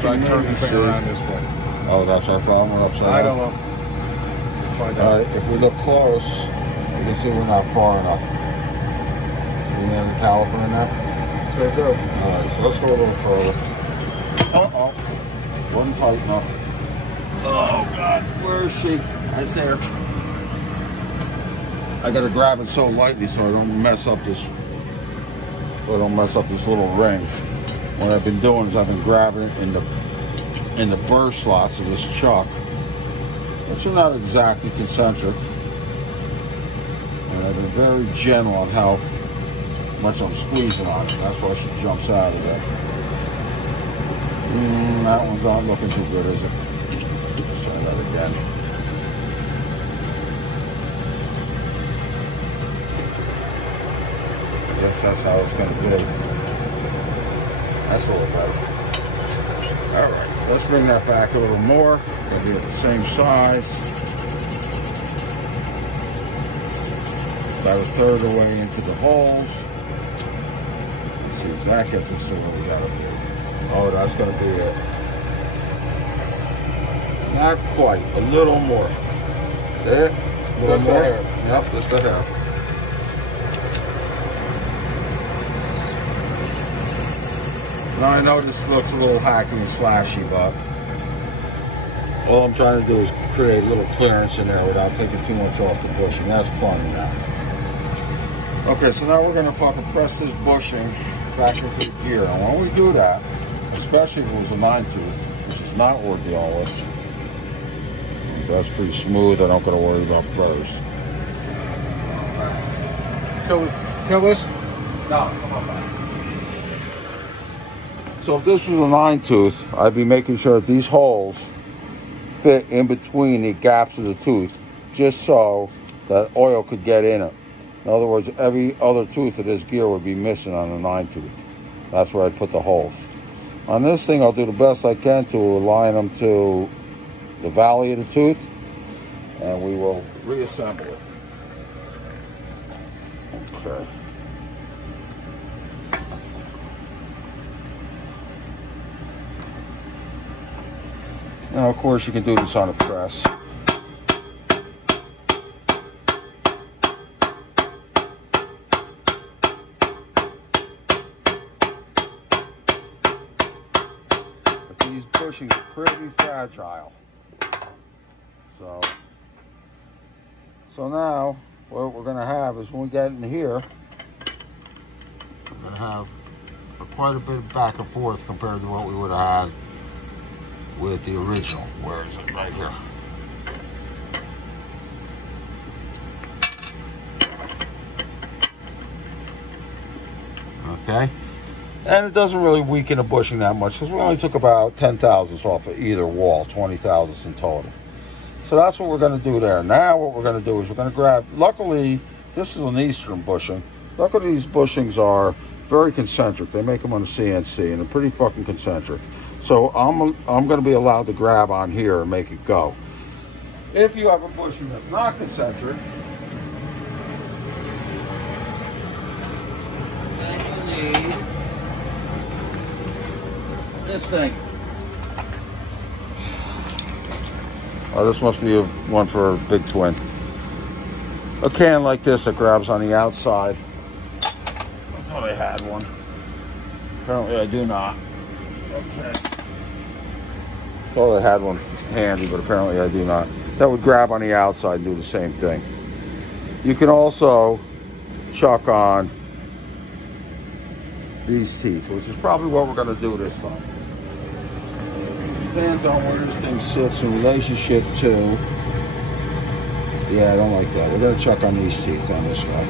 So I turn the thing around this way. Oh, that's our problem. We're upside down. I don't know. Find out. If we look close, you can see we're not far enough. See the caliper in there? Sure do. Alright, so let's go a little further. Uh-oh. Wasn't tight enough. Oh, God. Where is she? I see her. I gotta grab it so lightly so I don't mess up this little ring. What I've been doing is I've been grabbing it in the burr slots of this chuck, which are not exactly concentric. And I've been very gentle on how much I'm squeezing on it. That's why she jumps out of there. That one's not looking too good, is it? Let's try that again. I guess that's how it's going to be. That's a little better. Alright, let's bring that back a little more. It'll be at the same size. About a third of the way into the holes. Let's see if that gets us to where we gotta be. Oh, that's going to be it. Not quite. A little more. See it? A little more? Yep, just a hair. Now I know this looks a little hacky and slashy, but all I'm trying to do is create a little clearance in there without taking too much off the bushing. That's plenty now. Okay, so now we're going to fucking press this bushing back into the gear. And when we do that, especially if it was a 9-tooth, which is not what we're dealing with, that's pretty smooth. I don't got to worry about burrs. Kill this? No, come on back. So if this was a 9-tooth, I'd be making sure that these holes fit in between the gaps of the tooth, just so that oil could get in it. In other words, every other tooth of this gear would be missing on a 9-tooth. That's where I'd put the holes. On this thing, I'll do the best I can to align them to the valley of the tooth, and we will reassemble it. Okay. Now, of course, you can do this on a press. But these bushings are pretty fragile. So now, what we're going to have is when we get in here, we're going to have quite a bit back and forth compared to what we would have had with the original. Where is it? Right here. Okay. And it doesn't really weaken the bushing that much because we only took about 10 thousandths off of either wall, 20 thousandths in total. So that's what we're going to do there. Now what we're going to do is we're going to grab, luckily this is an Eastern bushing. Luckily these bushings are very concentric. They make them on the CNC and they're pretty fucking concentric. So I'm going to be allowed to grab on here and make it go. If you have a bushing that's not concentric, then you need this thing. Oh, this must be one for a big twin. A can like this that grabs on the outside. I thought I had one. Apparently I do not. Okay. Thought I had one handy, but apparently I do not. That would grab on the outside and do the same thing. You can also chuck on these teeth, which is probably what we're going to do this time. Depends on where this thing sits in relationship to. Yeah, I don't like that. We're going to chuck on these teeth on this guy.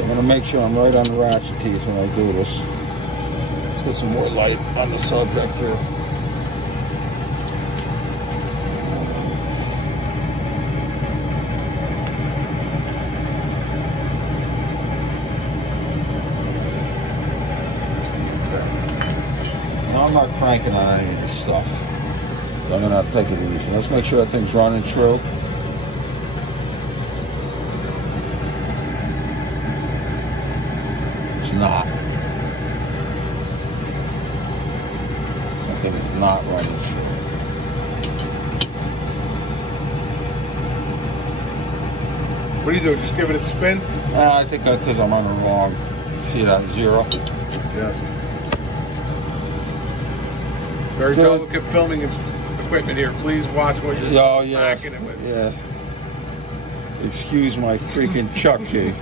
I'm going to make sure I'm right on the ratchet teeth when I do this. Let's get some more light on the subject here. I'm not cranking on any of this stuff. So I'm going to take it easy. Let's make sure that thing's running true. It's not. not running true. What do you do? Just give it a spin? I think because I'm on the wrong. See that 0? Yes. Very So, delicate filming equipment here. Please watch what you're smacking it with. Yeah. Excuse my freaking chuck key.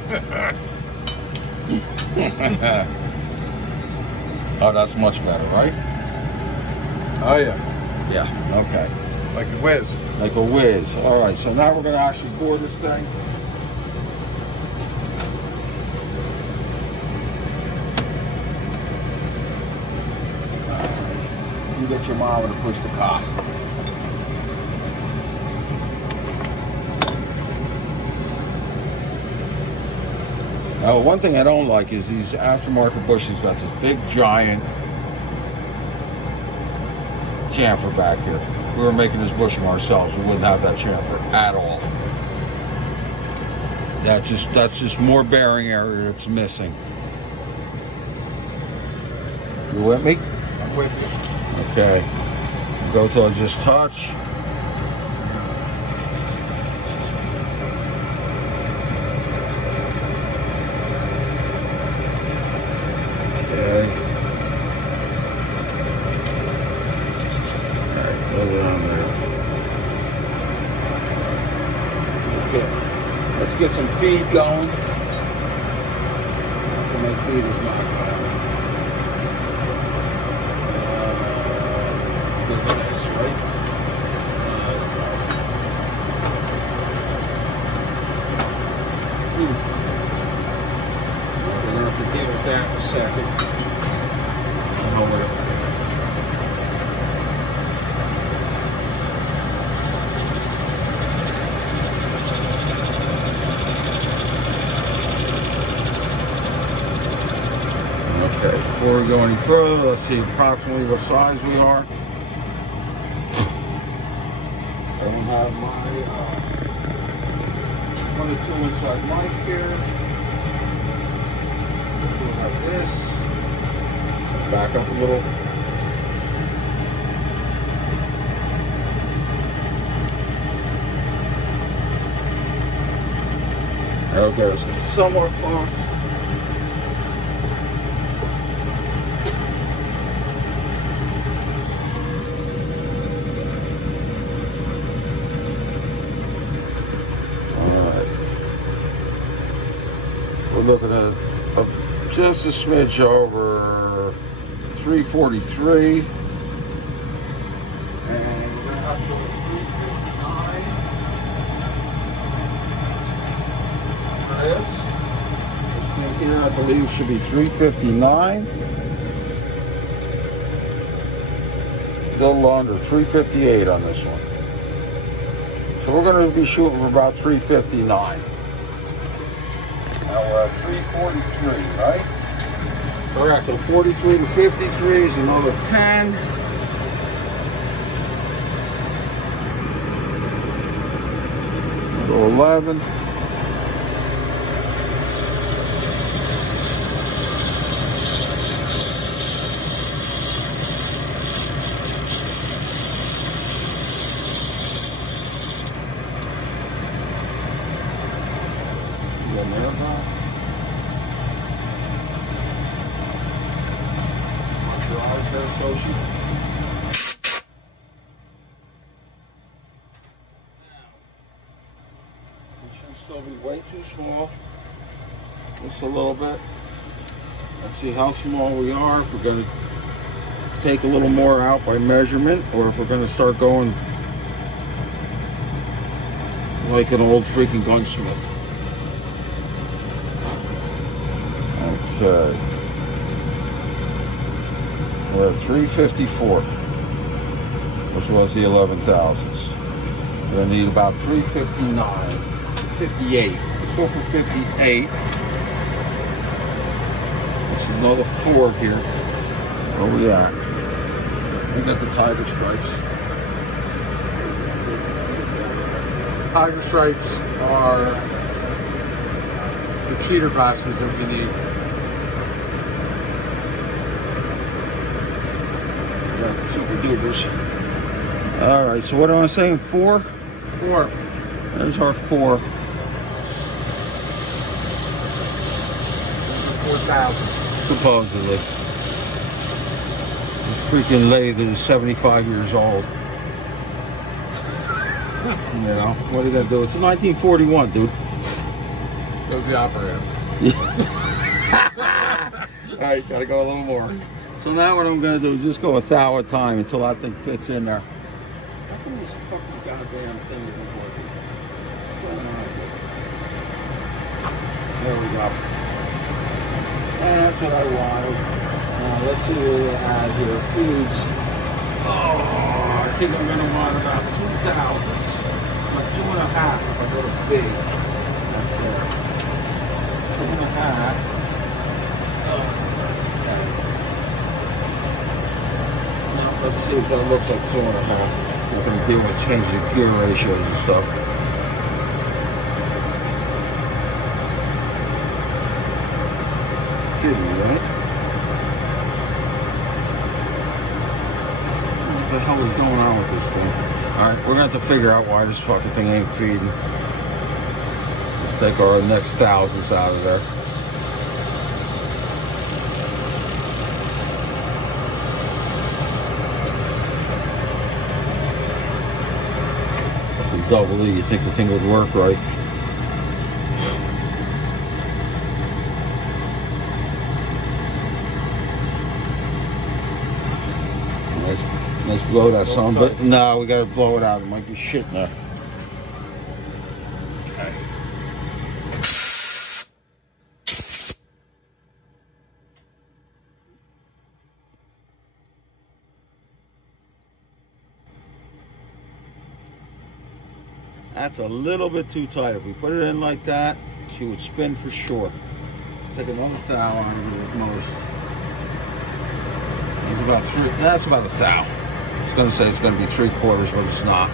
Oh, that's much better, right? Oh yeah. Yeah. Okay. Like a whiz. Like a whiz. All right. So now we're going to actually bore this thing. You get your mama to push the cock. Now, one thing I don't like is these aftermarket bushings got this big giant chamfer back here. If we were making this bushing ourselves, we wouldn't have that chamfer at all. That's just more bearing area that's missing. You with me? I'm with you. Okay. Go till I just touch. Okay. Alright, put it on there. Let's get some feed going. My feed is not going. That in a second. Hold it. Okay, before we go any further, let's see approximately what size we are. I don't have my 1 to 2 inside mic here. Like this. Back up a little. Okay, it's somewhat close. Alright. We're looking at just a smidge over 343. And we're going to have to go to 359 for this. This thing here, I believe, should be 359. A little under 358 on this one. So we're going to be shooting for about 359. Now we're at 343, right? Correct. So 43 to 53 is another 10. Go 11. Still be way too small, just a little bit. Let's see how small we are, if we're going to take a little more out by measurement, or if we're going to start going like an old freaking gunsmith. Okay. We're at 354, which was the 11 thousandths. We're going to need about 359. 58. Let's go for 58. This is another 4 here. Where we at? We got the tiger stripes. Tiger stripes are the cheater glasses that we need. We got the super super dupers. All right, so what am I saying? 4? 4. There's our 4. 4,000. Supposedly. The freaking lathe is 75 years old. You know, what are you gonna do? It's a 1941, dude. Goes the operator. Alright, gotta go a little more. So now what I'm gonna do is just go 1 thou at a time until that thing fits in there. How come this fucking goddamn thing isn't working? What's going on here? There we go. And that's what I wanted. Let's see what we add here. Foods. Oh, I think I'm gonna want about 2 thousandths. Like 2.5 if I go to big. That's there. 2.5. Let's see if that looks like 2.5. We're going to deal with changing the gear ratios and stuff. Kidding me, right? What the hell is going on with this thing? Alright, we're going to have to figure out why this fucking thing ain't feeding. Let's take our next thousandths out of there. Double E, you think the thing would work right? Let's blow that some, but no, we gotta blow it out. It might be shit in there. Okay. That's a little bit too tight. If we put it in like that, she would spin for sure. Let's take another thou on it at most. That's about 1 thou. I was going to say it's going to be 3/4, but it's not.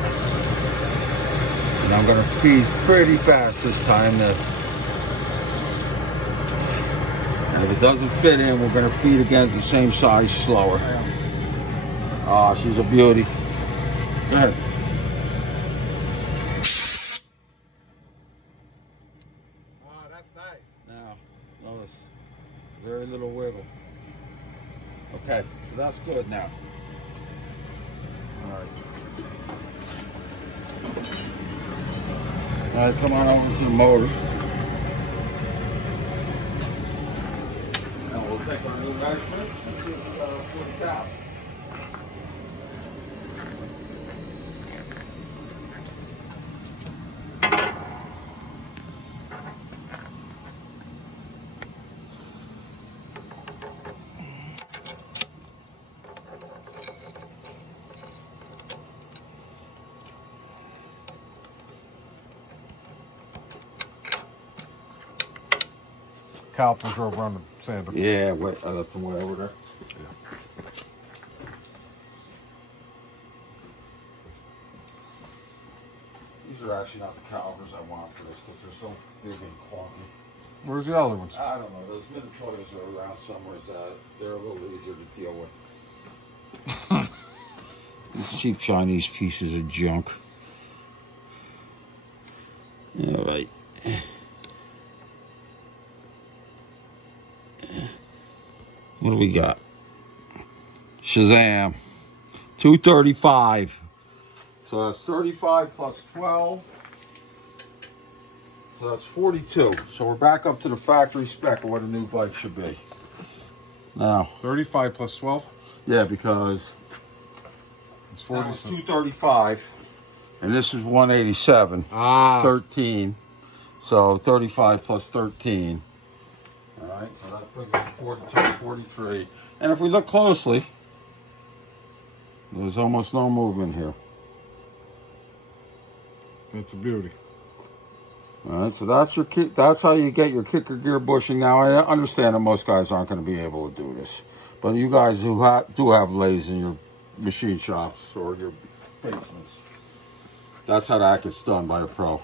And I'm going to feed pretty fast this time. And if it doesn't fit in, we're going to feed again the same size slower. Oh, she's a beauty. Go ahead. Now, notice, very little wiggle. Okay, so that's good now. All right, come on over to the motor. And we'll take our new measurement and see if we got our 40 thou. Calipers are over on the sander. Yeah, wait, I left them way over there. Yeah. These are actually not the calipers I want for this because they're so big and clunky. Where's the other ones? I don't know. Those Minatotas are around somewhere. They're a little easier to deal with. These cheap Chinese pieces of junk. All right. What do we got? Shazam. 235. So that's 35 plus 12. So that's 42. So we're back up to the factory spec of what a new bike should be. Now. 35 plus 12? Yeah, because it's 40. That was 235. And this is 187. 13. So 35 plus 13. All right, so that brings us to 42, 43. And if we look closely, there's almost no movement here. That's a beauty. All right, so that's your kick. That's how you get your kicker gear bushing. Now, I understand that most guys aren't going to be able to do this, but you guys who do have lathes in your machine shops or your basements, that's how that gets done by a pro.